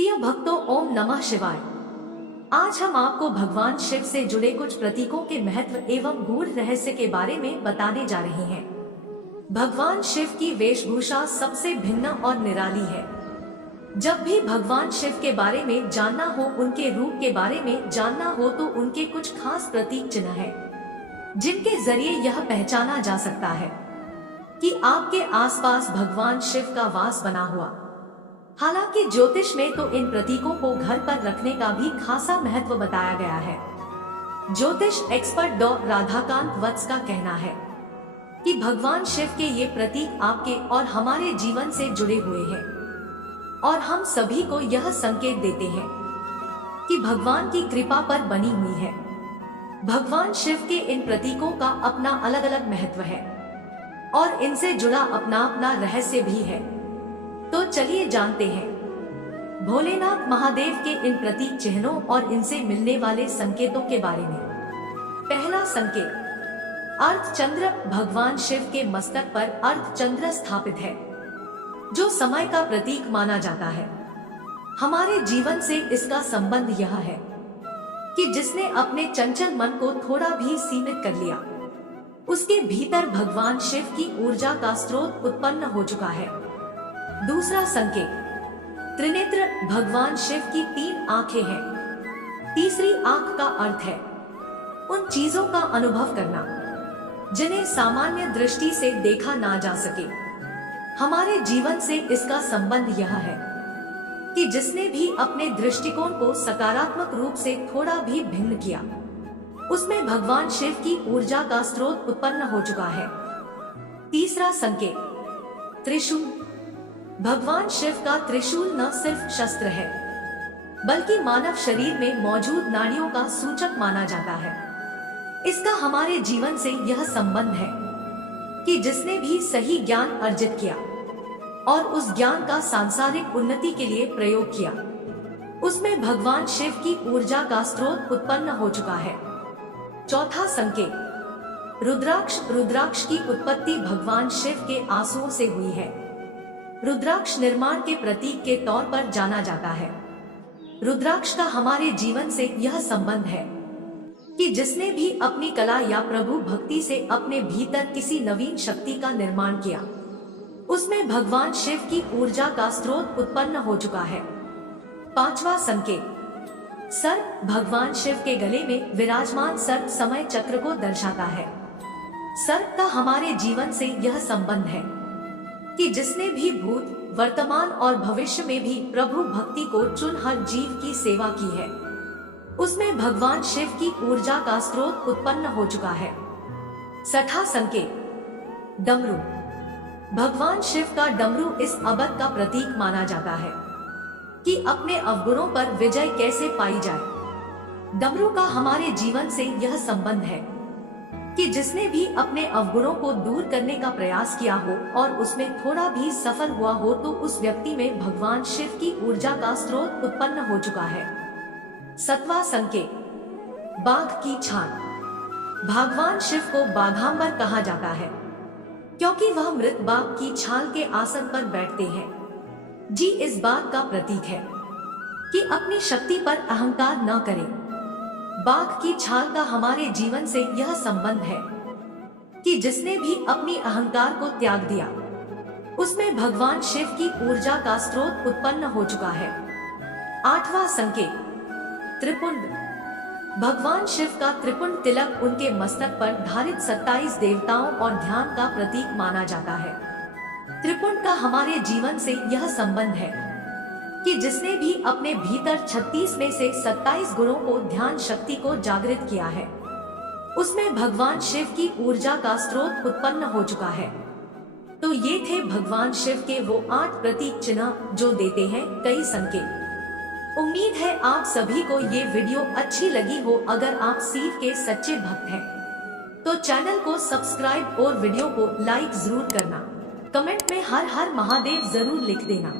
प्रिय भक्तों, ओम नमः शिवाय। आज हम आपको भगवान शिव से जुड़े कुछ प्रतीकों के महत्व एवं गूढ़ रहस्य के बारे में बताने जा रहे हैं। भगवान शिव की वेशभूषा सबसे भिन्न और निराली है। जब भी भगवान शिव के बारे में जानना हो, उनके रूप के बारे में जानना हो, तो उनके कुछ खास प्रतीक चिन्ह हैं, जिनके जरिए यह पहचाना जा सकता है कि आपके आसपास भगवान शिव का वास बना हुआ। हालांकि ज्योतिष में तो इन प्रतीकों को घर पर रखने का भी खासा महत्व बताया गया है। ज्योतिष एक्सपर्ट डॉ राधाकांत वत्स का कहना है कि भगवान शिव के ये प्रतीक आपके और हमारे जीवन से जुड़े हुए हैं और हम सभी को यह संकेत देते हैं कि भगवान की कृपा पर बनी हुई है। भगवान शिव के इन प्रतीकों का अपना अलग अलग महत्व है और इनसे जुड़ा अपना अपना रहस्य भी है। तो चलिए जानते हैं भोलेनाथ महादेव के इन प्रतीक चिन्हों और इनसे मिलने वाले संकेतों के बारे में। पहला संकेत, अर्धचंद्र। भगवान शिव के मस्तक पर अर्धचंद्र स्थापित है, जो समय का प्रतीक माना जाता है। हमारे जीवन से इसका संबंध यह है कि जिसने अपने चंचल मन को थोड़ा भी सीमित कर लिया, उसके भीतर भगवान शिव की ऊर्जा का स्रोत उत्पन्न हो चुका है। दूसरा संकेत, त्रिनेत्र। भगवान शिव की 3 आंखें हैं। तीसरी आंख का अर्थ है उन चीजों का अनुभव करना जिन्हें सामान्य दृष्टि से देखा ना जा सके। हमारे जीवन से इसका संबंध यह है कि जिसने भी अपने दृष्टिकोण को सकारात्मक रूप से थोड़ा भी भिन्न किया, उसमें भगवान शिव की ऊर्जा का स्रोत उत्पन्न हो चुका है। तीसरा संकेत, त्रिशूल। भगवान शिव का त्रिशूल न सिर्फ शस्त्र है, बल्कि मानव शरीर में मौजूद नाड़ियों का सूचक माना जाता है। इसका हमारे जीवन से यह संबंध है कि जिसने भी सही ज्ञान अर्जित किया और उस ज्ञान का सांसारिक उन्नति के लिए प्रयोग किया, उसमें भगवान शिव की ऊर्जा का स्रोत उत्पन्न हो चुका है। चौथा संकेत, रुद्राक्ष। रुद्राक्ष की उत्पत्ति भगवान शिव के आंसुओं से हुई है। रुद्राक्ष निर्माण के प्रतीक के तौर पर जाना जाता है। रुद्राक्ष का हमारे जीवन से यह संबंध है कि जिसने भी अपनी कला या प्रभु भक्ति से अपने भीतर किसी नवीन शक्ति का निर्माण किया, उसमें भगवान शिव की ऊर्जा का स्रोत उत्पन्न हो चुका है। पांचवा संकेत, सर्प। भगवान शिव के गले में विराजमान सर्प समय चक्र को दर्शाता है। सर्प का हमारे जीवन से यह संबंध है कि जिसने भी भूत, वर्तमान और भविष्य में भी प्रभु भक्ति को चुन हर जीव की सेवा की है, उसमें भगवान शिव की ऊर्जा का स्रोत उत्पन्न हो चुका है। छठा संकेत, डमरू। भगवान शिव का डमरू इस अबद का प्रतीक माना जाता है कि अपने अवगुणों पर विजय कैसे पाई जाए। डमरू का हमारे जीवन से यह संबंध है कि जिसने भी अपने अवगुणों को दूर करने का प्रयास किया हो और उसमें थोड़ा भी सफल हुआ हो, तो उस व्यक्ति में भगवान शिव की ऊर्जा का स्रोत उत्पन्न हो चुका है। सातवां संकेत, बाघ की छाल। भगवान शिव को बाघांबर कहा जाता है क्योंकि वह मृत बाघ की छाल के आसन पर बैठते हैं। जी इस बात का प्रतीक है कि अपनी शक्ति पर अहंकार न करें। बाघ की छाल का हमारे जीवन से यह संबंध है कि जिसने भी अपनी अहंकार को त्याग दिया, उसमें भगवान शिव की ऊर्जा का स्रोत उत्पन्न हो चुका है। आठवां संकेत, त्रिपुंड। भगवान शिव का त्रिपुंड तिलक उनके मस्तक पर धारित 27 देवताओं और ध्यान का प्रतीक माना जाता है। त्रिपुंड का हमारे जीवन से यह संबंध है कि जिसने भी अपने भीतर 36 में से 27 गुणों को, ध्यान शक्ति को जागृत किया है, उसमें भगवान शिव की ऊर्जा का स्रोत उत्पन्न हो चुका है। तो ये थे भगवान शिव के वो 8 प्रतीक चिन्ह जो देते हैं कई संकेत। उम्मीद है आप सभी को ये वीडियो अच्छी लगी हो। अगर आप शिव के सच्चे भक्त हैं तो चैनल को सब्सक्राइब और वीडियो को लाइक जरूर करना। कमेंट में हर हर महादेव जरूर लिख देना।